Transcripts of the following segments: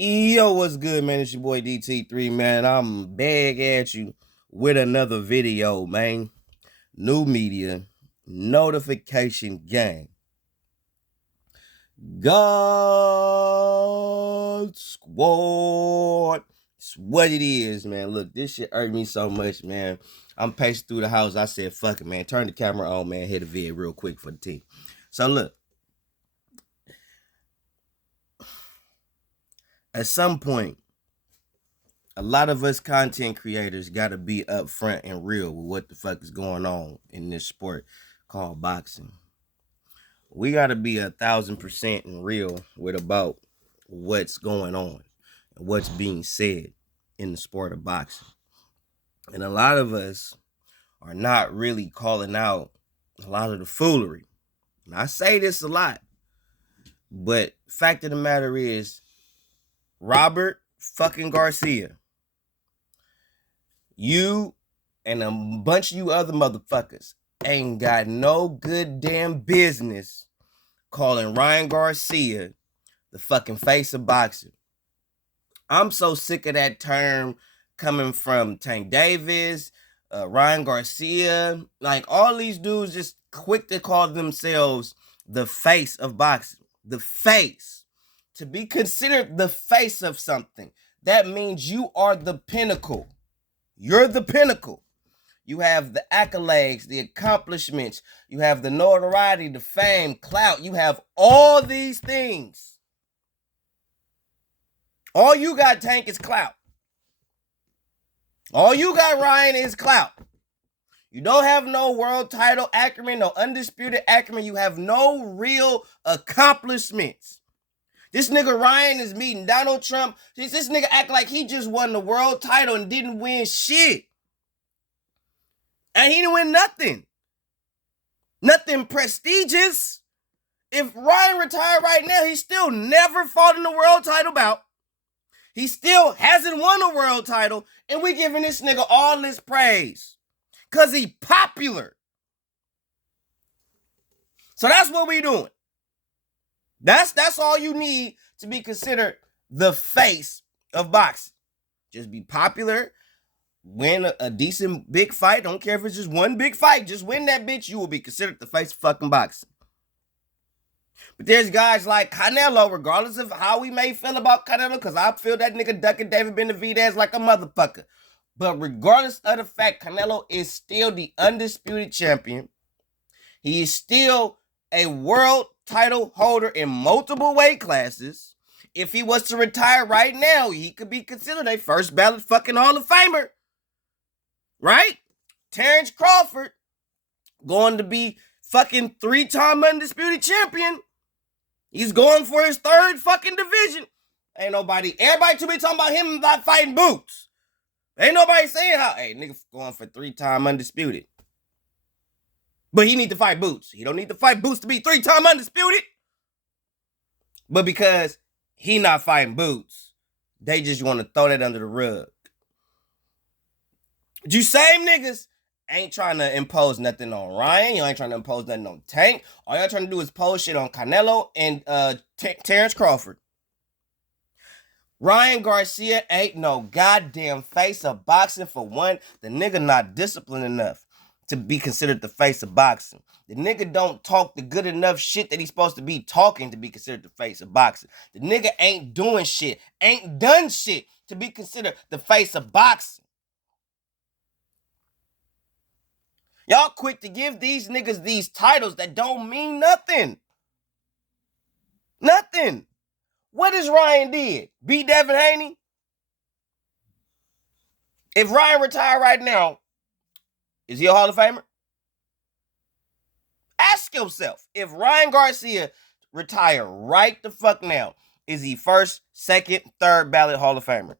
Yo, what's good, man? It's your boy DT3, man. I'm back at you with another video, man. New media, notification gang. God Squad. It's what it is, man. Look, this shit irked me so much, man. I'm pacing through the house. I said, fuck it, man. Turn the camera on, man. Hit a vid real quick for the team. So, look. At some point, a lot of us content creators got to be upfront and real with what the fuck is going on in this sport called boxing. We got to be 1,000% and real with about what's going on and what's being said in the sport of boxing. And a lot of us are not really calling out a lot of the foolery. And I say this a lot, but fact of the matter is, Robert fucking Garcia, you and a bunch of you other motherfuckers ain't got no good damn business calling Ryan Garcia the fucking face of boxing. I'm so sick of that term coming from Tank Davis, Ryan Garcia. Like, all these dudes just quick to call themselves the face of boxing. The face. To be considered the face of something, that means you are the pinnacle. You're the pinnacle. You have the accolades, the accomplishments. You have the notoriety, the fame, clout. You have all these things. All you got, Tank, is clout. All you got, Ryan, is clout. You don't have no world title acumen, no undisputed acumen. You have no real accomplishments. This nigga Ryan is meeting Donald Trump. This nigga act like he just won the world title and didn't win shit. And he didn't win nothing. Nothing prestigious. If Ryan retired right now, he still never fought in the world title bout. He still hasn't won a world title. And we giving this nigga all this praise. Because he popular. So that's what we doing. That's all you need to be considered the face of boxing. Just be popular, win a decent big fight. Don't care if it's just one big fight. Just win that bitch. You will be considered the face of fucking boxing. But there's guys like Canelo, regardless of how we may feel about Canelo, because I feel that nigga ducking David Benavidez like a motherfucker. But regardless of the fact, Canelo is still the undisputed champion. He is still a world title holder in multiple weight classes. If he was to retire right now, he could be considered a first ballot fucking Hall of Famer. Right? Terrence Crawford going to be fucking 3-time undisputed champion. He's going for his 3rd fucking division. Ain't nobody, everybody too be talking about him about fighting Boots. Ain't nobody saying how, hey, nigga going for 3-time undisputed. But he need to fight Boots. He don't need to fight Boots to be 3-time undisputed. But because he not fighting Boots, they just want to throw that under the rug. But you same niggas ain't trying to impose nothing on Ryan. You ain't trying to impose nothing on Tank. All y'all trying to do is pose shit on Canelo and Terrence Crawford. Ryan Garcia ain't no goddamn face of boxing. For one, the nigga not disciplined enough to be considered the face of boxing. The nigga don't talk the good enough shit that he's supposed to be talking to be considered the face of boxing. The nigga ain't doing shit, ain't done shit to be considered the face of boxing. Y'all quick to give these niggas these titles that don't mean nothing. Nothing. What has Ryan did? Beat Devin Haney? If Ryan retired right now, is he a Hall of Famer? Ask yourself, if Ryan Garcia retire right the fuck now, is he 1st, 2nd, 3rd ballot Hall of Famer?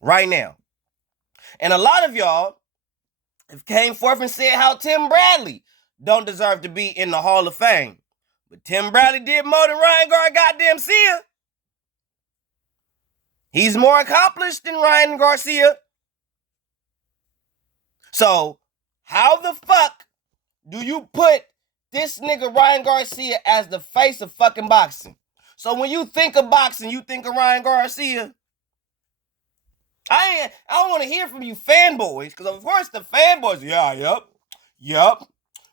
Right now. And a lot of y'all have came forth and said how Tim Bradley don't deserve to be in the Hall of Fame. But Tim Bradley did more than Ryan Garcia. He's more accomplished than Ryan Garcia. So, how the fuck do you put this nigga Ryan Garcia as the face of fucking boxing? So when you think of boxing, you think of Ryan Garcia. I don't want to hear from you fanboys, because of course the fanboys, yep,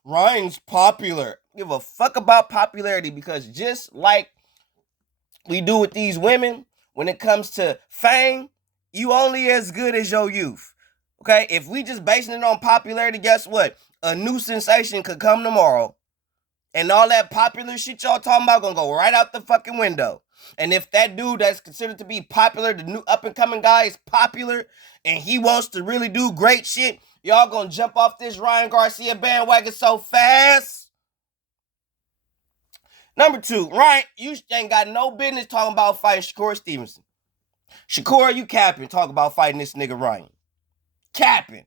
Ryan's popular. Give a fuck about popularity, because just like we do with these women, when it comes to fame, you only as good as your youth. Okay? If we just basing it on popularity, guess what? A new sensation could come tomorrow, and all that popular shit y'all talking about gonna go right out the fucking window. And if that dude that's considered to be popular, the new up-and-coming guy, is popular, and he wants to really do great shit, y'all gonna jump off this Ryan Garcia bandwagon so fast. Number 2, Ryan, you ain't got no business talking about fighting Shakur Stevenson. Shakur, you capping, talk about fighting this nigga Ryan. Capping.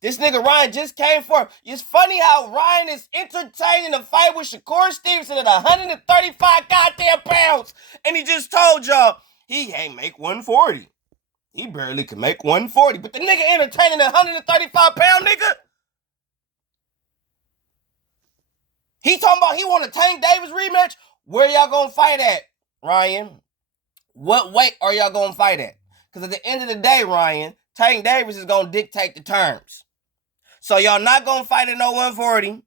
This nigga Ryan just came for. It's funny how Ryan is entertaining a fight with Shakur Stevenson at 135 goddamn pounds. And he just told y'all he ain't make 140. He barely can make 140. But the nigga entertaining a 135 pound nigga. He talking about he want a Tank Davis rematch. Where y'all gonna fight at, Ryan? What weight are y'all gonna fight at? Because at the end of the day, Ryan, Tank Davis is gonna dictate the terms. So y'all not gonna fight at no 140.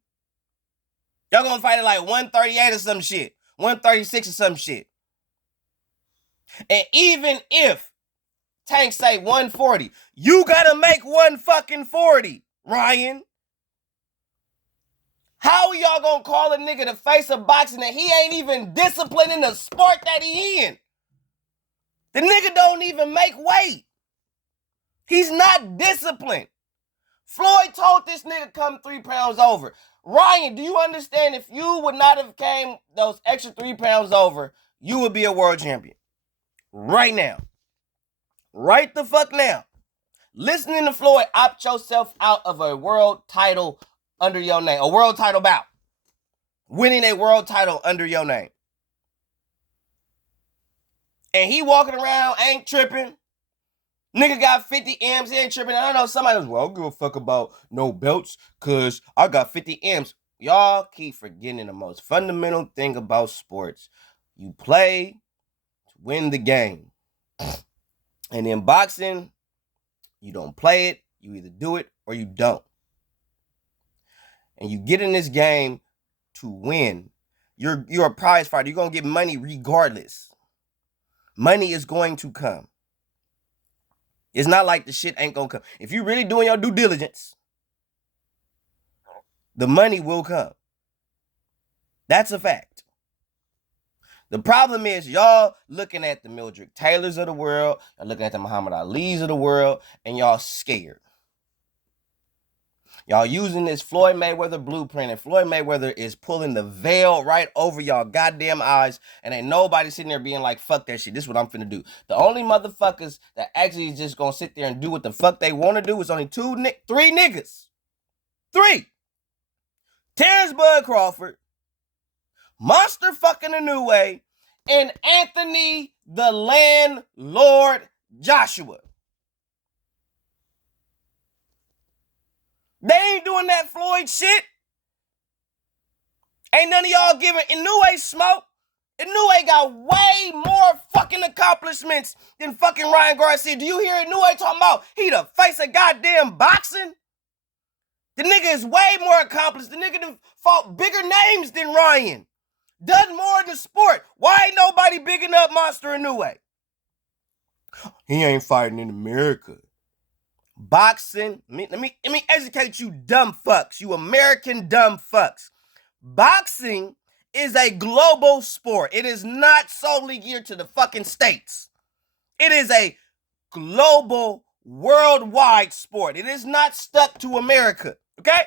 Y'all gonna fight at like 138 or some shit. 136 or some shit. And even if Tank say 140, you gotta make 140, Ryan. How are y'all gonna call a nigga the face of boxing that he ain't even disciplined in the sport that he in? The nigga don't even make weight. He's not disciplined. Floyd told this nigga come 3 pounds over. Ryan, do you understand if you would not have came those extra 3 pounds over, you would be a world champion? Right now. Right the fuck now. Listening to Floyd opt yourself out of a world title under your name. A world title bout. Winning a world title under your name. And he walking around, ain't tripping. Nigga got 50 M's, he ain't tripping. I don't know, somebody was, well, I don't give a fuck about no belts, because I got 50 M's. Y'all keep forgetting the most fundamental thing about sports. You play to win the game. And in boxing, you don't play it. You either do it or you don't. And you get in this game to win. You're a prize fighter. You're going to get money regardless. Money is going to come. It's not like the shit ain't gonna come. If you really doing your due diligence, the money will come. That's a fact. The problem is y'all looking at the Mildred Taylors of the world, y'all looking at the Muhammad Ali's of the world, and y'all scared. Y'all using this Floyd Mayweather blueprint, and Floyd Mayweather is pulling the veil right over y'all goddamn eyes, and ain't nobody sitting there being like, fuck that shit, this is what I'm finna do. The only motherfuckers that actually is just gonna sit there and do what the fuck they wanna do is only 3 niggas. 3. Terrence Bud Crawford, Monster fucking Inoue, and Anthony the Landlord Joshua. They ain't doing that Floyd shit. Ain't none of y'all giving Inoue smoke. Inoue got way more fucking accomplishments than fucking Ryan Garcia. Do you hear Inoue talking about he the face of goddamn boxing? The nigga is way more accomplished. The nigga done fought bigger names than Ryan. Done more in the sport. Why ain't nobody bigging up Monster Inoue? He ain't fighting in America. Boxing, let me educate you dumb fucks, you American dumb fucks. Boxing is a global sport. It is not solely geared to the fucking States. It is a global, worldwide sport. It is not stuck to America, okay?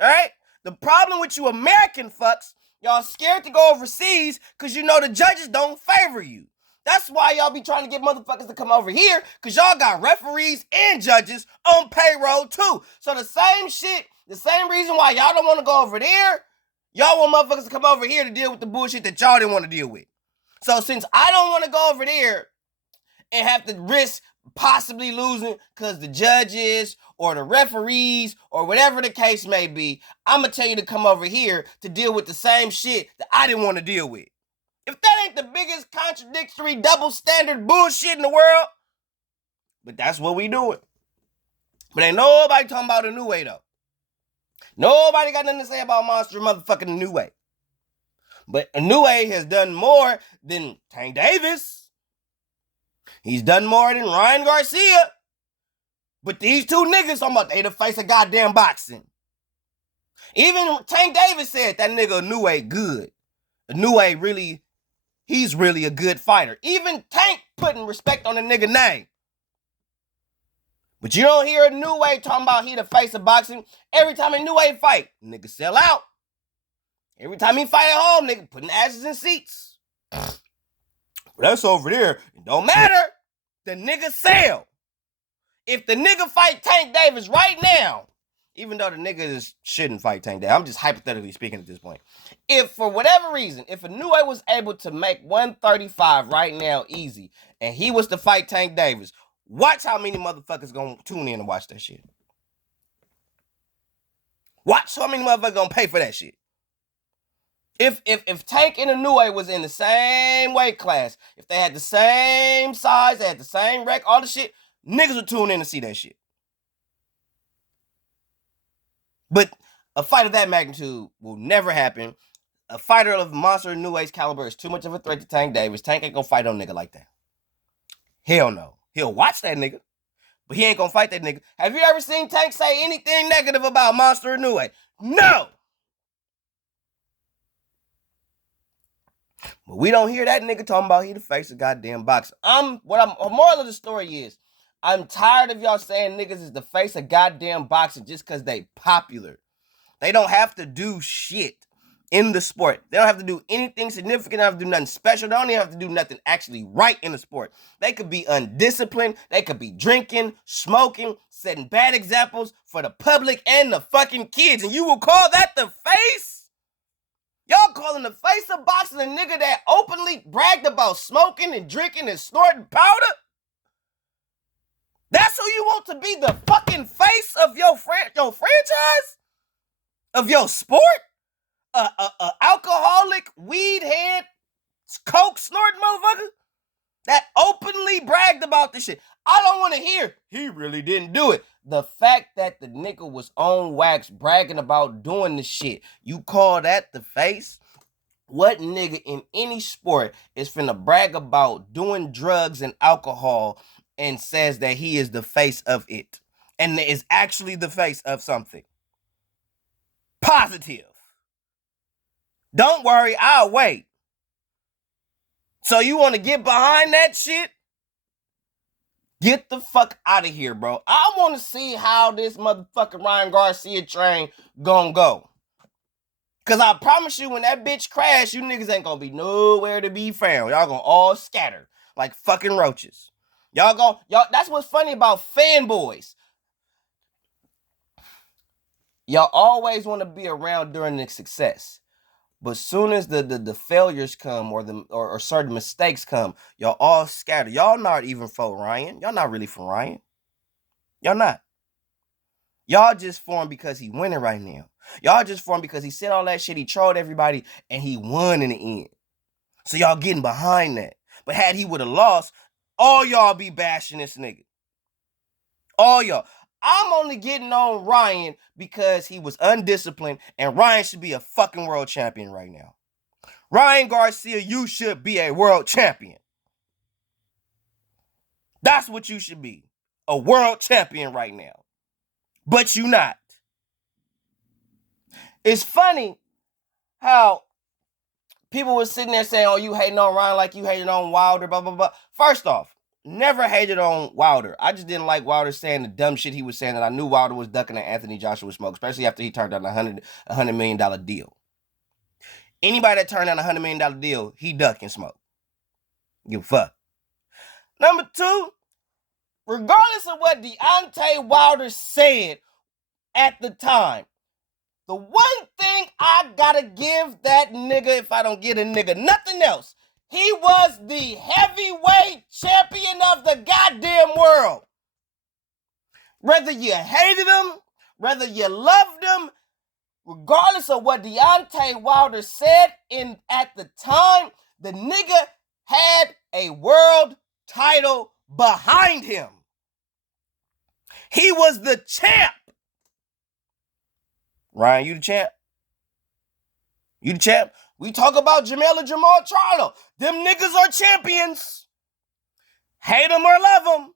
All right? The problem with you American fucks, y'all scared to go overseas because you know the judges don't favor you. That's why y'all be trying to get motherfuckers to come over here, because y'all got referees and judges on payroll too. So the same shit, the same reason why y'all don't want to go over there, y'all want motherfuckers to come over here to deal with the bullshit that y'all didn't want to deal with. So since I don't want to go over there and have to risk possibly losing because the judges or the referees or whatever the case may be, I'm going to tell you to come over here to deal with the same shit that I didn't want to deal with. If that ain't the biggest contradictory double standard bullshit in the world, but that's what we doing. But ain't nobody talking about a new way though. Nobody got nothing to say about Monster motherfucking a new way. But a new way has done more than Tank Davis. He's done more than Ryan Garcia. But these two niggas talking about they the face of goddamn boxing. Even Tank Davis said that nigga Inoue good. Inoue really, he's really a good fighter. Even Tank putting respect on the nigga name. But you don't hear Inoue talking about he the face of boxing. Every time Inoue fight, nigga sell out. Every time he fight at home, nigga putting asses in seats. But that's over there. It don't matter. The nigga sell. If the nigga fight Tank Davis right now, even though the niggas shouldn't fight Tank Davis, I'm just hypothetically speaking at this point. If for whatever reason, if Inoue was able to make 135 right now easy, and he was to fight Tank Davis, watch how many motherfuckers gonna tune in and watch that shit. Watch how many motherfuckers gonna pay for that shit. If Tank and Inoue was in the same weight class, if they had the same size, they had the same rec, all the shit, niggas would tune in to see that shit. But a fight of that magnitude will never happen. A fighter of Monster Inoue's caliber is too much of a threat to Tank Davis. Tank ain't gonna fight no nigga like that. Hell no. He'll watch that nigga, but he ain't gonna fight that nigga. Have you ever seen Tank say anything negative about Monster Inoue? No! But we don't hear that nigga talking about he the face of goddamn boxing. A moral of the story is, I'm tired of y'all saying niggas is the face of goddamn boxing just because they popular. They don't have to do shit in the sport. They don't have to do anything significant. They don't have to do nothing special. They don't even have to do nothing actually right in the sport. They could be undisciplined. They could be drinking, smoking, setting bad examples for the public and the fucking kids. And you will call that the face? Y'all calling the face of boxing a nigga that openly bragged about smoking and drinking and snorting powder? That's who you want to be the fucking face of your franchise? Of your sport? A alcoholic, weed head, coke snorting motherfucker? That openly bragged about this shit. I don't want to hear, he really didn't do it. The fact that the nigga was on wax bragging about doing the shit, you call that the face? What nigga in any sport is finna brag about doing drugs and alcohol and says that he is the face of it and is actually the face of something? Positive. Don't worry, I'll wait. So you want to get behind that shit? Get the fuck out of here, bro. I want to see how this motherfucking Ryan Garcia train gonna go. Because I promise you, when that bitch crash, you niggas ain't gonna be nowhere to be found. Y'all gonna all scatter like fucking roaches. Y'all, that's what's funny about fanboys. Y'all always want to be around during the success. But soon as the failures come or certain mistakes come, y'all all scatter. Y'all not even for Ryan. Y'all not really for Ryan. Y'all not. Y'all just for him because he winning right now. Y'all just for him because he said all that shit. He trolled everybody and he won in the end. So y'all getting behind that. But had he would have lost, all y'all be bashing this nigga. All y'all. I'm only getting on Ryan because he was undisciplined, and Ryan should be a fucking world champion right now. Ryan Garcia, you should be a world champion. That's what you should be. A world champion right now. But you not. It's funny how people were sitting there saying, oh, you hating on Ryan like you hating on Wilder, blah, blah, blah. First off, never hated on Wilder. I just didn't like Wilder saying the dumb shit he was saying, that I knew Wilder was ducking at Anthony Joshua smoke, especially after he turned down a $100 million deal. Anybody that turned down a $100 million deal, he ducking smoke. Give a fuck. Number two, regardless of what Deontay Wilder said at the time, the one thing I gotta give that nigga, if I don't get a nigga nothing else, he was the heavyweight champion of the goddamn world. Whether you hated him, whether you loved him, regardless of what Deontay Wilder said at the time, The nigga had a world title behind him. He was the champ. Ryan, you the champ? You the champ? We talk about Jamel and Jamal Charlo. Them niggas are champions. Hate them or love them.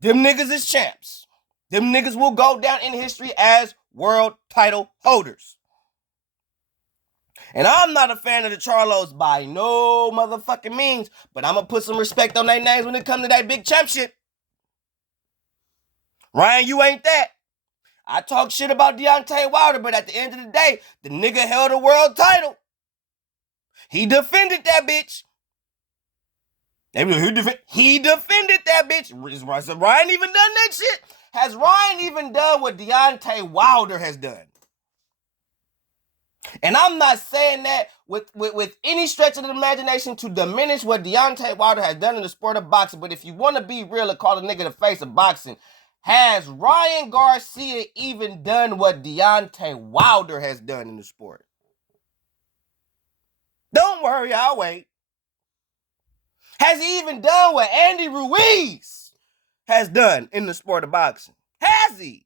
Them niggas is champs. Them niggas will go down in history as world title holders. And I'm not a fan of the Charlos by no motherfucking means, but I'm going to put some respect on their names when it comes to that big champ shit. Ryan, you ain't that. I talk shit about Deontay Wilder, but at the end of the day, the nigga held a world title. He defended that bitch. He defended that bitch. Has Ryan even done that shit? Has Ryan even done what Deontay Wilder has done? And I'm not saying that with any stretch of the imagination to diminish what Deontay Wilder has done in the sport of boxing, but if you want to be real and call a nigga the face of boxing, has Ryan Garcia even done what Deontay Wilder has done in the sport? Don't worry, I'll wait. Has he even done what Andy Ruiz has done in the sport of boxing? Has he?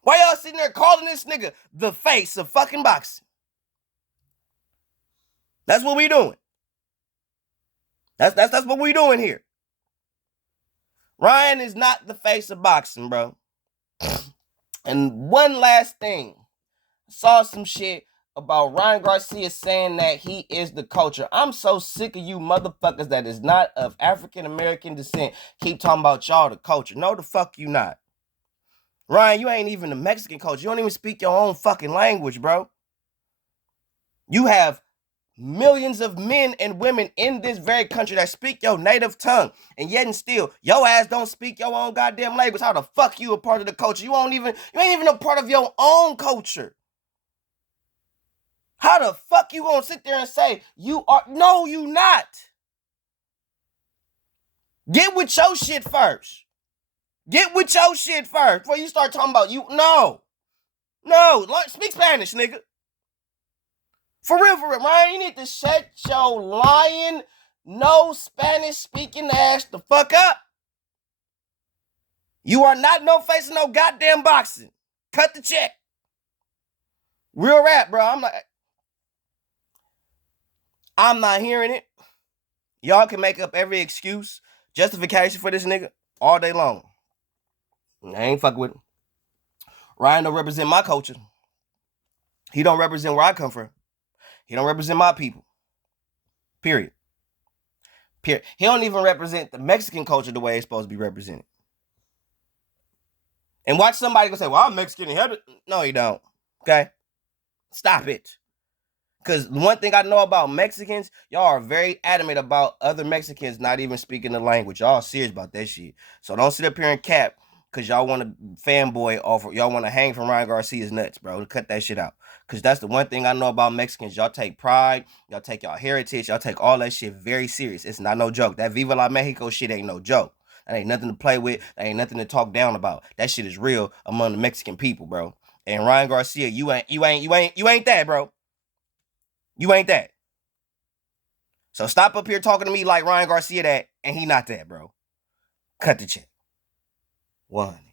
Why y'all sitting there calling this nigga the face of fucking boxing? That's what we doing. That's what we doing here. Ryan is not the face of boxing, bro. And one last thing. I saw some shit about Ryan Garcia saying that he is the culture. I'm so sick of you motherfuckers that is not of African American descent keep talking about y'all the culture. No, the fuck you not. Ryan, you ain't even the Mexican culture. You don't even speak your own fucking language, bro. You have millions of men and women in this very country that speak your native tongue, and yet and still, your ass don't speak your own goddamn language. How the fuck you a part of the culture? You ain't even a part of your own culture. How the fuck you gonna sit there and say you are? No, you not. Get with your shit first. Get with your shit first before you start talking about you. No, speak Spanish, nigga. For real, Ryan, you need to shut your lying, no Spanish speaking ass the fuck up. You are not no face of no goddamn boxing. Cut the check. Real rap, bro. I'm not hearing it. Y'all can make up every excuse, justification for this nigga all day long. I ain't fucking with him. Ryan don't represent my culture. He don't represent where I come from. He don't represent my people. Period. He don't even represent the Mexican culture the way it's supposed to be represented. And watch somebody go say, well, I'm Mexican. No, you don't. Okay? Stop it. Because one thing I know about Mexicans, y'all are very adamant about other Mexicans not even speaking the language. Y'all serious about that shit. So don't sit up here and cap because y'all want to fanboy off, y'all want to hang from Ryan Garcia's nuts, bro. Cut that shit out. Because that's the one thing I know about Mexicans. Y'all take pride. Y'all take y'all heritage. Y'all take all that shit very serious. It's not no joke. That Viva La Mexico shit ain't no joke. That ain't nothing to play with. That ain't nothing to talk down about. That shit is real among the Mexican people, bro. And Ryan Garcia, you ain't that, bro. You ain't that. So stop up here talking to me like Ryan Garcia that, and he not that, bro. Cut the check. One.